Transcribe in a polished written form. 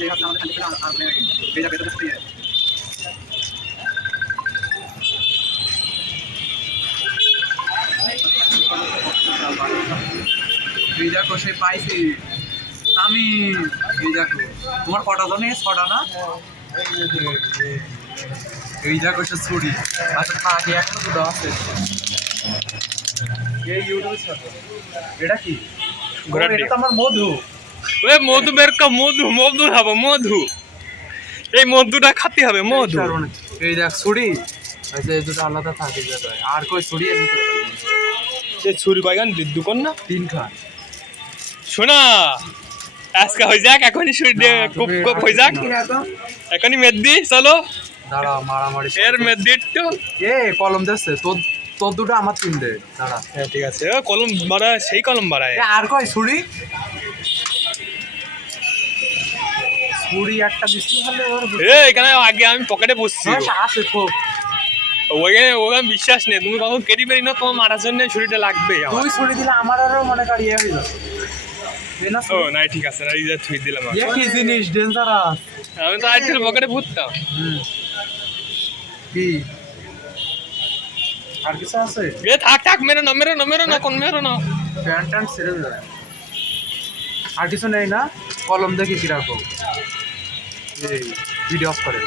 লেখা আছে আমাদের খালি আর এই জায়গাটা দেখতে এই দেখো সে পাইছি আমি এই দেখো তোমার কটা জনে ছটা না এই দেখো সে ছুরি আচ্ছা থাকে এখনো দুটো আছে এই ইউটিউব এটা কি এটা তো আমার মধু ওই মধু বের কর মধু মধু খাবো মধু এই মধুটা খাতে হবে মধু এই দেখ ছুরি আচ্ছা এই দুটো আলাদা থাকে আর কই ছুরি এর ভিতরে এই ছুরি কয়খান দোকান না তিন খান শোনা আজকে হয়ে যাক এখনই ছুরি দিয়ে কুপ কুপ হয়ে যাক এখনই মেদি চলো দাঁড়া মারামারি এর মেদি একটু এ কলম দিচ্ছে তোর তোর দুটো আমার তিন দে দাঁড়া হ্যাঁ ঠিক আছে ও কলম বাড়া সেই কলম বাড়ায় আর কই ছুরি ছুরি একটা দিছি হলে ওর এখানে আগে আমি পকেটে বসছি আছে তো ওখানে বিশ্বাস নেই তুমি কখন কেটে পারি না তোমার মারার জন্য ছুরিটা লাগবে তুই ছুরি দিলে আমার আরো মনে কর ইয়ে হয়ে যাবে ও নাই ঠিক আছে না এই যে ছুরি দিলাম কি জিনিস ডেঞ্জারাস আমি তো আজকের পকেটে ভুততাম কি আর কিছু আছে এ থাক থাক মেরো না কোন মেরো না প্যান্ট ট্যান্ট ছেড়ে দেবে আর কিছু নেই না কলম দেখি কিরকম এই ভিডিও অফ করে